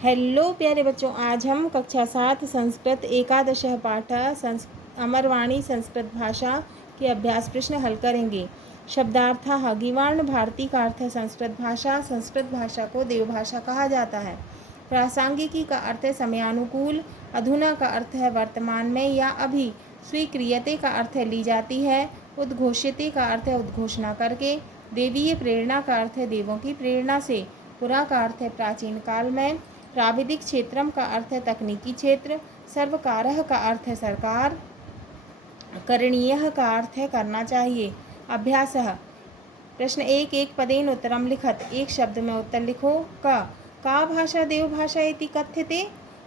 Hello प्यारे बच्चों, आज हम कक्षा 7 संस्कृत एकादश पाठ अमरवाणी संस्कृत भाषा के अभ्यास प्रश्न हल करेंगे। शब्दार्थः गीर्वाण भारती का अर्थ है संस्कृत भाषा। संस्कृत भाषा को देवभाषा कहा जाता है। प्रासंगिकी का अर्थ है समयानुकूल। अधुना का अर्थ है वर्तमान में या अभी। स्वीक्रियते का अर्थ है ली जाती है। उद्घोष्यते का अर्थ है उद्घोषणा करके। देवीय प्रेरणा का अर्थ है देवों की प्रेरणा से। पुरा का अर्थ है प्राचीन काल में। प्राविधिक क्षेत्रम का अर्थ है तकनीकी क्षेत्र। सर्वकारः का अर्थ है सरकार। करणीयः का अर्थ है करना चाहिए। अभ्यासः प्रश्न 1 एक पदेन उत्तरम लिखत। एक शब्द में उत्तर लिखो। का भाषा देवभाषा इति कथ्यते।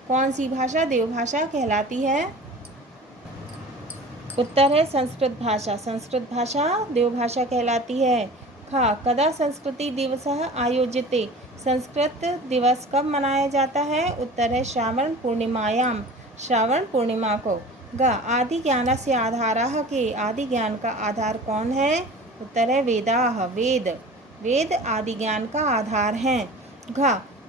कौन सी भाषा देवभाषा कहलाती है? उत्तर है संस्कृत भाषा। संस्कृत भाषा देवभाषा कहलाती है। कदा संस्कृति दिवसः आयोज्यते। संस्कृत दिवस कब मनाया जाता है? उत्तर है श्रावण पूर्णिमायाम, श्रावण पूर्णिमा को। आदि ज्ञानस्य आधारः के। आदि ज्ञान का आधार कौन है? उत्तर है वेदाः, वेद। वेद आदि ज्ञान का आधार हैं।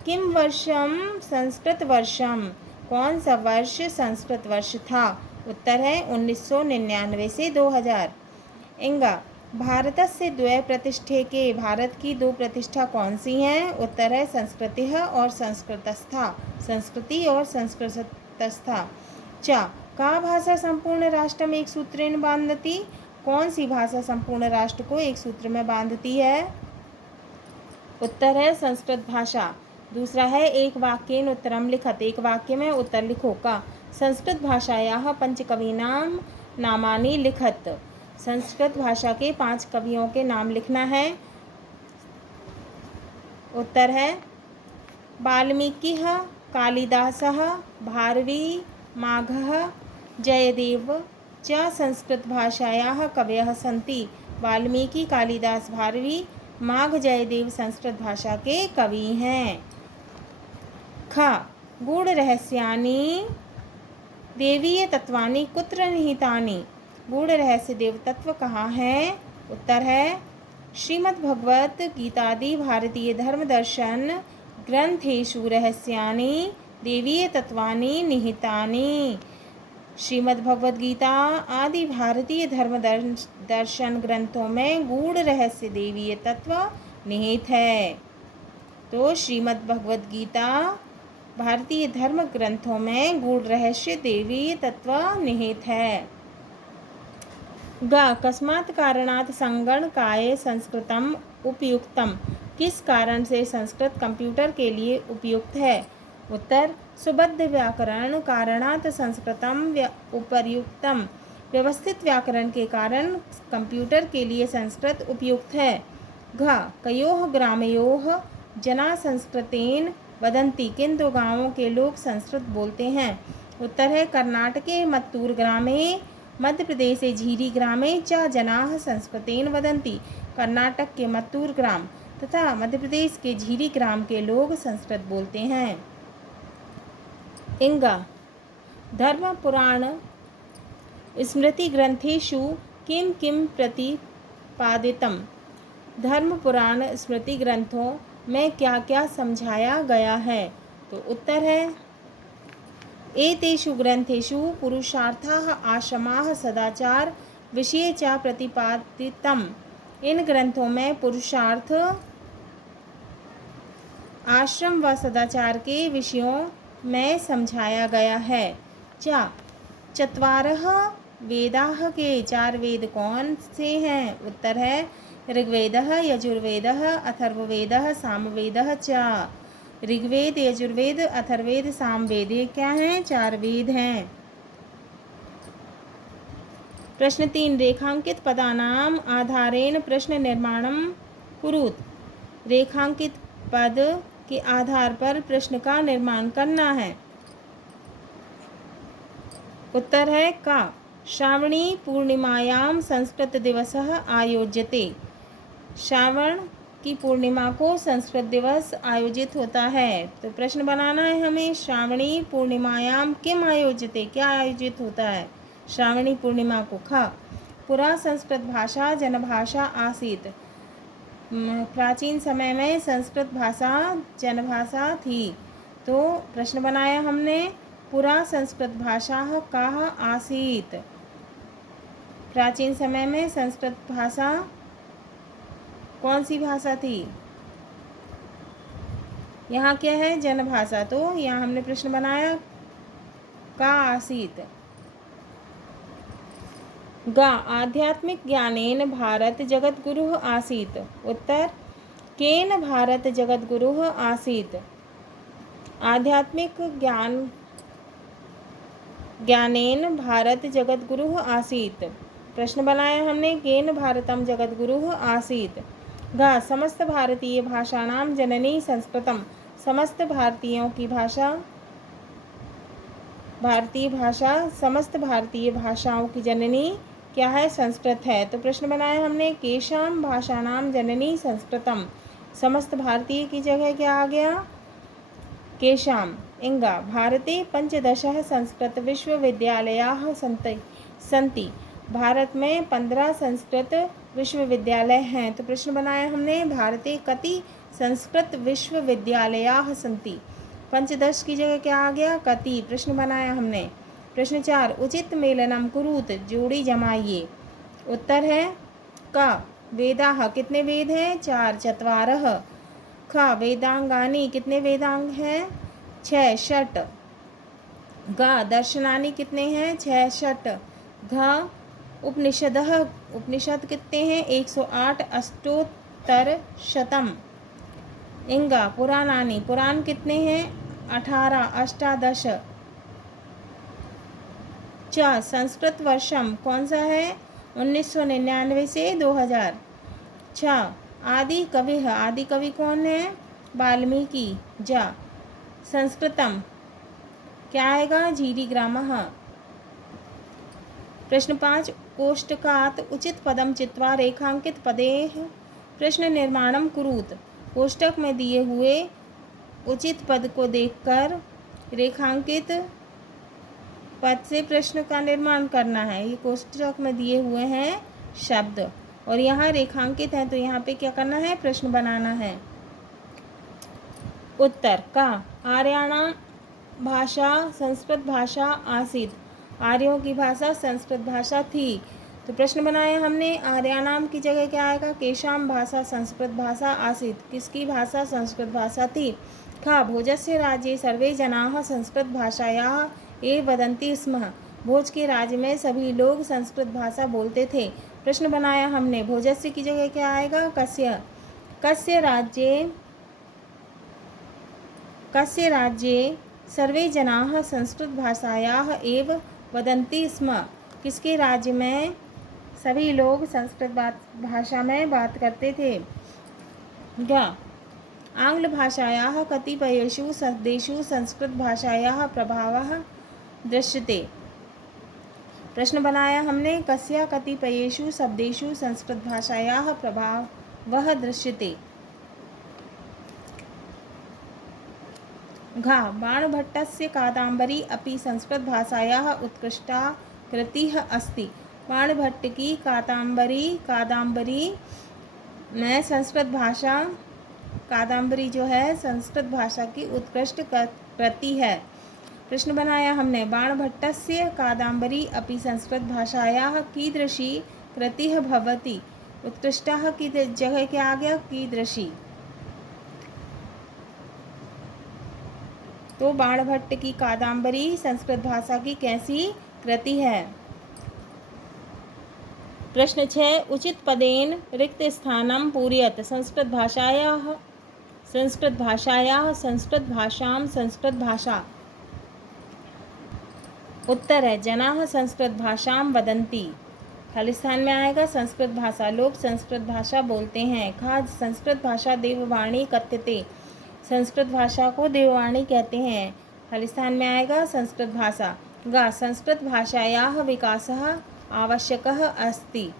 किम वर्षम संस्कृत वर्षम। कौन सा वर्ष संस्कृत वर्ष था? उत्तर है 1999 से 2000। भारतस्य द्वय प्रतिष्ठे के। भारत की दो प्रतिष्ठा कौन सी हैं? उत्तर है संस्कृतिः और संस्कृतस्था, संस्कृति और संस्कृतस्था। का भाषा संपूर्ण राष्ट्र में एक सूत्रेण बांधती। कौन सी भाषा संपूर्ण राष्ट्र को एक सूत्र में बांधती है? उत्तर है संस्कृत भाषा। दूसरा है एक वाक्येन उत्तरम लिखत। एक वाक्य में उत्तर लिखो। संस्कृत भाषायाः पंचकवीनां नामानि लिखत। संस्कृत भाषा के 5 कवियों के नाम लिखना है। उत्तर है वाल्मीकिः, कालिदासः, भारवी, माघः, जयदेव च संस्कृत भाषायाः कवयः सन्ति। वाल्मीकि, कालिदास, भारवी, माघ, जयदेव संस्कृत भाषा के कवि हैं। गूढ़ रहस्यानि देवीय तत्वानि कुत्र निहितानि। गूढ़ रहस्य देव तत्व कहाँ है? उत्तर है श्रीमद्भगवत गीतादि भारतीय धर्म दर्शन ग्रंथेषु रहस्यानि देवीय तत्वानि निहितानि। श्रीमद्भगवत गीता आदि भारतीय धर्म दर्शन ग्रंथों में गूढ़ रहस्य देवीय तत्व निहित है। तो श्रीमद्भगवत गीता भारतीय धर्म ग्रंथों में गूढ़ रहस्य देवीय तत्व निहित है। कस्मात् कारणात् संगणकाय संस्कृतम उपयुक्तम। किस कारण से संस्कृत कंप्यूटर के लिए उपयुक्त है? उत्तर सुबद्ध व्याकरण कारणात् संस्कृतम उपर्युक्तम। व्यवस्थित व्याकरण के कारण कंप्यूटर के लिए संस्कृत उपयुक्त है। कयोः ग्रामयोः जना संस्कृतेन वदन्ति। किन दो गांवों के लोग संस्कृत बोलते हैं? उत्तर है कर्नाटके मत्तूर ग्रामे, मध्य प्रदेशे झीरी ग्रामे च जनाः संस्कृतेन वदन्ति। कर्नाटक के मत्तूर ग्राम तथा मध्य प्रदेश के झीरी ग्राम के लोग संस्कृत बोलते हैं। धर्म पुराण स्मृति ग्रंथेषु किम किम प्रतिपादितम। धर्म पुराण स्मृति ग्रंथों में क्या क्या समझाया गया है? तो उत्तर है एतेषु ग्रंथेषु पुरुषार्थाः आश्रमाः सदाचार विषये च प्रतिपादितम्। इन ग्रंथों में पुरुषार्थ, आश्रम व सदाचार के विषयों में समझाया गया है। चत्वारः वेदाः के। 4 वेद कौन से हैं? उत्तर है ऋग्वेदः, यजुर्वेदः, अथर्ववेदः, सामवेदः च। ऋग्वेद, यजुर्वेद, अथर्ववेद, सामवेद ये क्या हैं? 4 वेद हैं। प्रश्न 3 रेखांकित पदानाम आधारेण प्रश्न निर्माणम कुरुत। रेखांकित पद के आधार पर प्रश्न का निर्माण करना है। उत्तर है श्रावणी पूर्णिमायाम संस्कृत दिवसः आयोज्यते। श्रावण की पूर्णिमा को संस्कृत दिवस आयोजित होता है। तो प्रश्न बनाना है हमें श्रावणी पूर्णिमायाम किम आयोज्यते। क्या आयोजित होता है श्रावणी पूर्णिमा को? पुरा संस्कृत भाषा जनभाषा आसीत। प्राचीन समय में संस्कृत भाषा जनभाषा थी। तो प्रश्न बनाया हमने, पुरा संस्कृत भाषा काः आसीत्। प्राचीन समय में संस्कृत भाषा कौन सी भाषा थी? यहाँ क्या है? जनभाषा। तो यहाँ हमने प्रश्न बनाया का आसीत्। गा आध्यात्मिक ज्ञानेन भारत जगद्गुरुः आसीत्। उत्तर, केन भारत जगद्गुरुः आसीत्। आध्यात्मिक ज्ञानेन भारत जगद्गुरुः आसीत्। प्रश्न बनाया हमने, केन भारतम जगद्गुरुः आसीत्। गा समस्त भारतीय भाषाणां जननी संस्कृतम। समस्त भारतीयों की भाषा, भारतीय भाषा, समस्त भारतीय भाषाओं की जननी क्या है? संस्कृत है। तो प्रश्न बनाया हमने, केषां भाषाणां जननी संस्कृतम। समस्त भारतीय की जगह क्या आ गया? केषां। इंगा भारते 15 संस्कृत विश्वविद्यालयाः सन्ति। भारत में 15 संस्कृत विश्वविद्यालय हैं। तो प्रश्न बनाया हमने, भारते कति संस्कृत विश्वविद्यालयाः सन्ति। 15 की जगह क्या आ गया? कति। प्रश्न बनाया हमने। प्रश्न 4, उचित मेलनम कुरुत। जोड़ी जमाइए। उत्तर है क वेदाः। कितने वेद हैं? 4। चत्वारः। ख वेदांगानि। कितने वेदांग हैं? 6 षट्। ग दर्शनानि। कितने हैं? 6 षट्। घ उपनिषदः। उपनिषद कितने हैं? 108 अष्टोत्तर शतम। इंगा पुराणानि। पुराण कितने हैं? 18 अष्टादश। च संस्कृत वर्षम कौन सा है? 1999 से 2000। छ आदि कवि। आदि कवि कौन है? वाल्मीकि। जा संस्कृतम क्या आएगा? जीरी ग्रामः। प्रश्न 5, कोष्टकात् उचित पदम चित्वा रेखांकित पदेः प्रश्न निर्माणम कुरुत। कोष्टक में दिए हुए उचित पद को देखकर रेखांकित पद से प्रश्न का निर्माण करना है। ये कोष्टक में दिए हुए हैं शब्द और यहाँ रेखांकित हैं, तो यहाँ पे क्या करना है? प्रश्न बनाना है। उत्तर का आर्याणां भाषा संस्कृत भाषा आसीत्। आर्यों की भाषा संस्कृत भाषा थी। तो प्रश्न बनाया हमने, आर्याणाम की जगह क्या आएगा? केशाम भाषा संस्कृत भाषा आसीत्। किसकी भाषा? संस्कृत भाषा थी। खा भोजस्य राज्ये सर्वे जनाः संस्कृत भाषायाः एव वदन्ति स्म। भोज के राज्य में सभी लोग संस्कृत भाषा बोलते थे। प्रश्न बनाया हमने, भोजस्य की जगह क्या आएगा? कस्य। कस्य राज्ये सर्वे जनाः संस्कृत भाषायाः एव वदन्ति स्म। किसके राज्य में सभी लोग संस्कृत भाषा में बात करते थे? ग आंग्ल भाषायाः कतिपयेषु शब्देषु संस्कृत भाषायाः प्रभावः दृश्यते। प्रश्न बनाया हमने, कस्या कतिपयेषु शब्देषु संस्कृत भाषायाः प्रभावः दृश्यते। घा बाणभट्टस्य कादम्बरी अपि संस्कृत भाषायाः उत्कृष्टा कृतिः अस्ति। बाणभट्ट की कादम्बरी में संस्कृत भाषा, कादम्बरी जो है संस्कृत भाषा की उत्कृष्ट कृति है। प्रश्न बनाया हमने, बाणभट्टस्य कादम्बरी अपि संस्कृत भाषायाः कीदृशी कृतिः भवति। उत्कृष्टा की जगह क्या आ गया? कीदृशी। तो बाणभट्ट की कादम्बरी संस्कृत भाषा की कैसी कृति है? प्रश्न 6, उचित पदेन रिक्त स्थानं पूरयत। संस्कृत भाषां संस्कृत भाषा। उत्तर है जनाः संस्कृत भाषां वदन्ति। खालिस्तान में आएगा संस्कृत भाषा। लोग संस्कृत भाषा बोलते हैं। खा संस्कृत भाषा देववाणी कथ्यते। संस्कृत भाषा को देववाणी कहते हैं। खालिस्तान में आएगा संस्कृत भाषा। गा संस्कृत भाषायाः विकासः आवश्यकः अस्ति।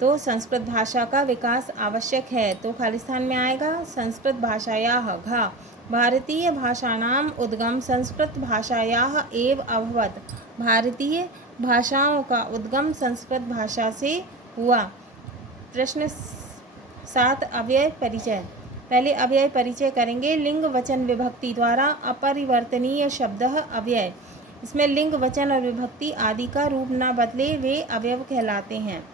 तो संस्कृत भाषा का विकास आवश्यक है। तो खालिस्तान में आएगा संस्कृत भाषायाः। घा भारतीय भाषाणाम उद्गम संस्कृत भाषायाः एव अभवत्। भारतीय भाषाओं का उद्गम संस्कृत भाषा से हुआ। प्रश्न 7, अव्यय परिचय। पहले अव्यय परिचय करेंगे। लिंग वचन विभक्ति द्वारा अपरिवर्तनीय शब्द अव्यय। इसमें लिंग वचन और विभक्ति आदि का रूप न बदले वे अवयव कहलाते हैं।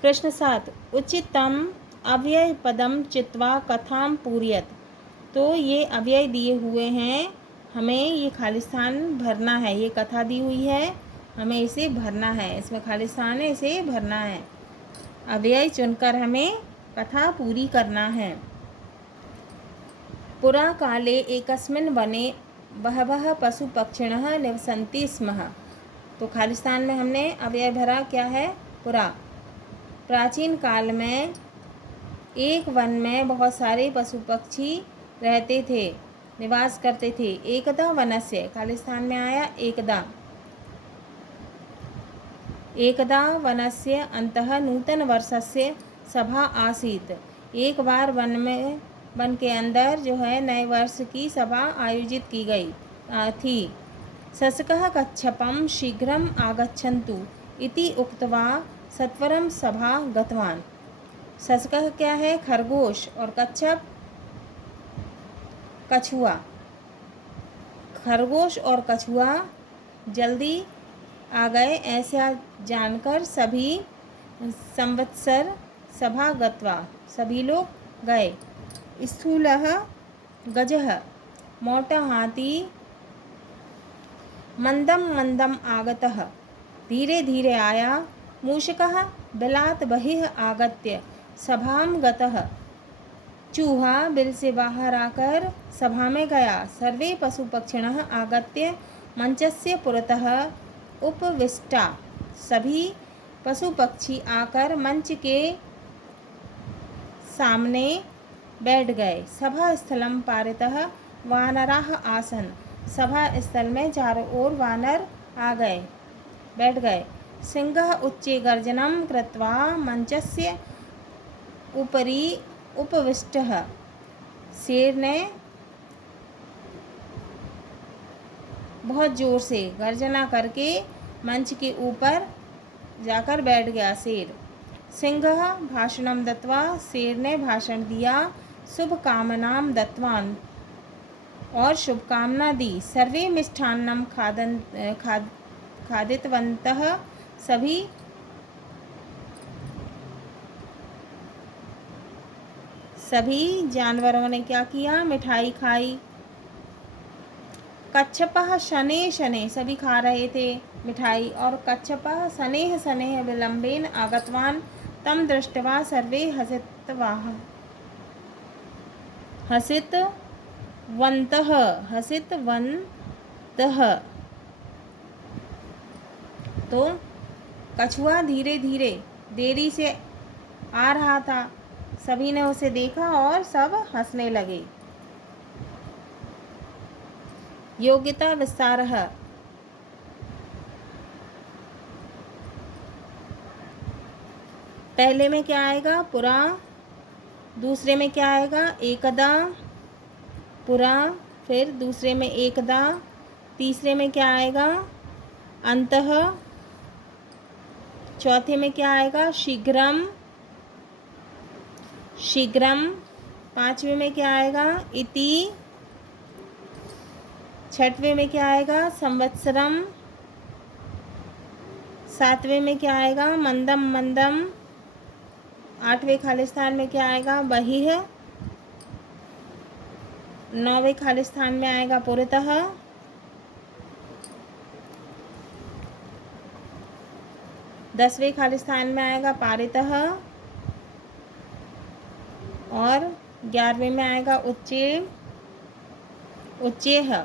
प्रश्न 7, उचितम अव्यय पदम चित्वा कथाम पूरयत। तो ये अव्यय दिए हुए हैं, हमें ये खाली स्थान भरना है। ये कथा दी हुई है, हमें इसे भरना है। इसमें खाली स्थान है, इसे भरना है। अव्यय चुनकर हमें कथा पूरी करना है। पुरा काले एकस्मिन् वने बहवः पशु पक्षिणः निवसन्ति स्म। तो खाली स्थान में हमने अव्यय भरा, क्या है? पुरा। प्राचीन काल में एक वन में बहुत सारे पशु पक्षी रहते थे, निवास करते थे। एकदा वनस्य, खाली स्थान में आया एकदा। एकदा वनस्य अन्तः नूतन वर्षस्य सभा आसीत्। एक बार वन के अंदर जो है नए वर्ष की सभा आयोजित की गई थी। शशकः कच्छपं शीघ्रम् आगच्छन्तु इति उक्त्वा सत्वरं सभा गतवान्। शशकः क्या है? खरगोश। और कच्छप कछुआ। खरगोश और कछुआ जल्दी आ गए, ऐसा जानकर सभी संवत्सर सभा गत्वा, सभी लोग गए। स्थूलः गजः, मोटा हाथी मंदम मंदम आगतः, धीरे धीरे आया। मूषकः बिलात् बहिः आगत्य सभां गतः, चूहा बिल से बाहर आकर सभा में गया। सर्वे पशु पक्षिणः आगत्य मंचस्य पुरतः उपविष्टा, सभी पशु पक्षी आकर मंच के सामने बैठ गए। सभा स्थलं पारितः वानराः आसन्, सभा स्थल में चारों ओर वानर आ गए, बैठ गए। सिंहः उच्चे गर्जनं कृत्वा मंचस्य उपरि उपविष्टः, शेर ने बहुत जोर से गर्जना करके मंच के ऊपर जाकर बैठ गया शेर। सिंहः भाषणं दत्वा, शेर ने भाषण दिया। शुभकामनां दत्तवान्, और शुभकामना दी। सर्वे मिष्ठान्नं खादितवन्तः, सभी जानवरों ने क्या किया? मिठाई खाई। कच्छपः शनैः शनैः, सभी खा रहे थे मिठाई। और कच्छपः शनैः शनैः विलम्बेन आगतवान्, तं दृष्ट्वा सर्वे हसितवन्तः। तो कछुआ धीरे धीरे देरी से आ रहा था, सभी ने उसे देखा और सब हंसने लगे। योग्यता विस्तारः। पहले में क्या आएगा? पुरा। दूसरे में क्या आएगा? एकदा। पुरा। फिर दूसरे में एकदा। तीसरे में क्या आएगा? अंतः। चौथे में क्या आएगा? शीघ्रम। शीघ्रम। पांचवें में क्या आएगा? इति। छठवें में क्या आएगा? संवत्सरम। सातवें में क्या आएगा? मंदम मंदम। आठवें खाली स्थान में क्या आएगा? बहिः। नौवें खाली स्थान में आएगा पुरतः। 10वें खाली स्थान में आएगा पारितः। और 11वें में आएगा उच्चेः।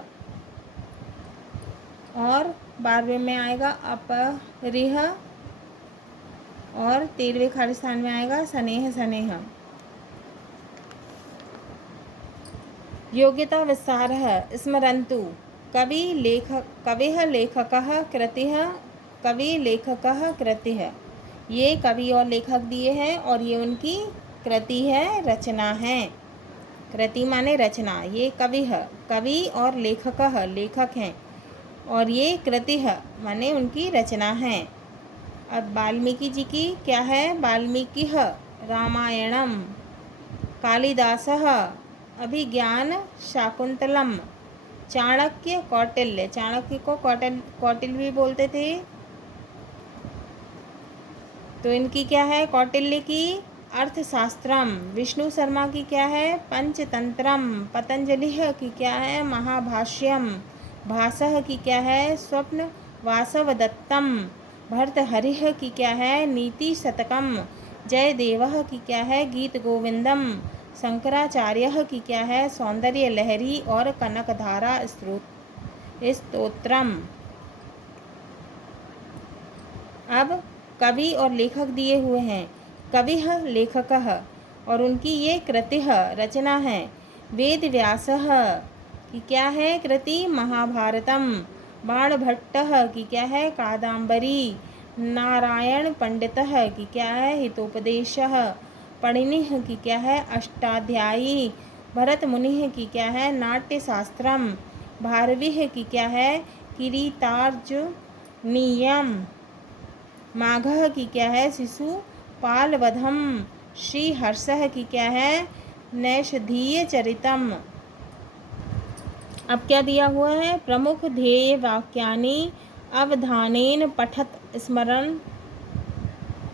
और 12वें में आएगा अपरिः। और 13वें खाली स्थान में आएगा शनैः शनैः। योग्यता विस्तारः। स्मरन्तु कविः लेखकः कृतिः। कवि लेखकः कृतिः, ये कवि और लेखक दिए हैं और ये उनकी कृति है, रचना है। कृति माने रचना। ये कवि और लेखकः, लेखक हैं। और ये कृतिः माने उनकी रचना है। अब वाल्मीकि जी की क्या है? वाल्मीकि रामायणम, कालिदासः अभिज्ञान शाकुंतलम, चाणक्य कौटिल्य, चाणक्य को कौटिल्य भी बोलते थे, तो इनकी क्या है? कौटिल्य की अर्थशास्त्रम। विष्णु शर्मा की क्या है? पंचतंत्रम। पतंजलि की क्या है? महाभाष्यम। भासः की क्या है? स्वप्न वासवदत्तम। भर्तहरिः की क्या है? नीति शतकम। जयदेवः की क्या है? गीत गोविंदम। शंकराचार्य की क्या है? सौंदर्य लहरी और कनकधारा स्तोत्रम। अब कवि और लेखक दिए हुए हैं। कवि लेखक और उनकी ये कृति रचना है। वेद व्यास की क्या है? कृति महाभारतम। बाणभट्ट की क्या है? कादम्बरी। नारायण पंडित की क्या है? हितोपदेश। पणिनिः की क्या है? अष्टाध्यायी। भरत मुनि की क्या है? नाट्यशास्त्रम। भारवीः की क्या है? किरीटार्जुनीयम। माघः की क्या है? शिशुपालवधम। श्री हर्षः की क्या है? नैषधीय चरितम। अब क्या दिया हुआ है? प्रमुख ध्येय वाक्यानि अवधानेन पठत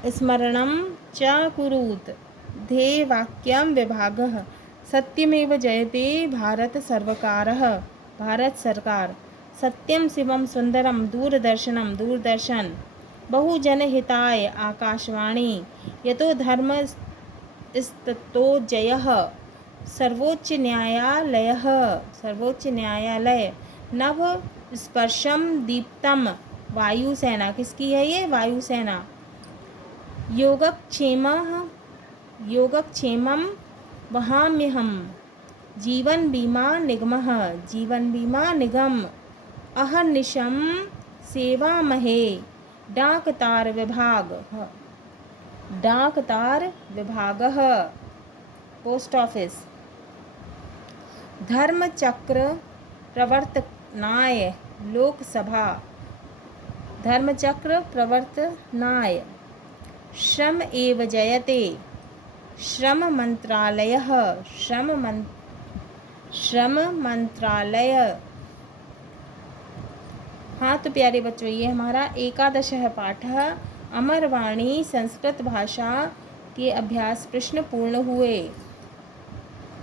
स्मरणम च कुरुत। ध्येय वाक्यम विभागः। सत्यमेव जयते भारत सर्वकारः, भारत सरकार। सत्यम शिवम सुंदरम दूरदर्शनम, दूरदर्शन। बहुजन हिताय आकाशवाणी। यतो धर्म स्ततो जयः, सर्वोच्च न्यायालयः, सर्वोच्च न्यायालय। नभ स्पर्शम दीप्तम, वायुसेना। किसकी है ये? वायुसेना। योगक्षेमम वहाम्यहम। जीवन बीमा निगमः, जीवन बीमा निगम। अहर्निशम सेवामहे। डाकतार विभाग, डाकतार विभागः, पोस्ट ऑफिस। धर्मचक्र प्रवर्तनाय, लोकसभा। धर्मचक्र प्रवर्तनाय। श्रम एव जयते, श्रम मंत्रालयः, श्रम मंत्रालय। हाँ तो प्यारे बच्चों, ये हमारा 11वां पाठ अमरवाणी संस्कृत भाषा के अभ्यास प्रश्न पूर्ण हुए।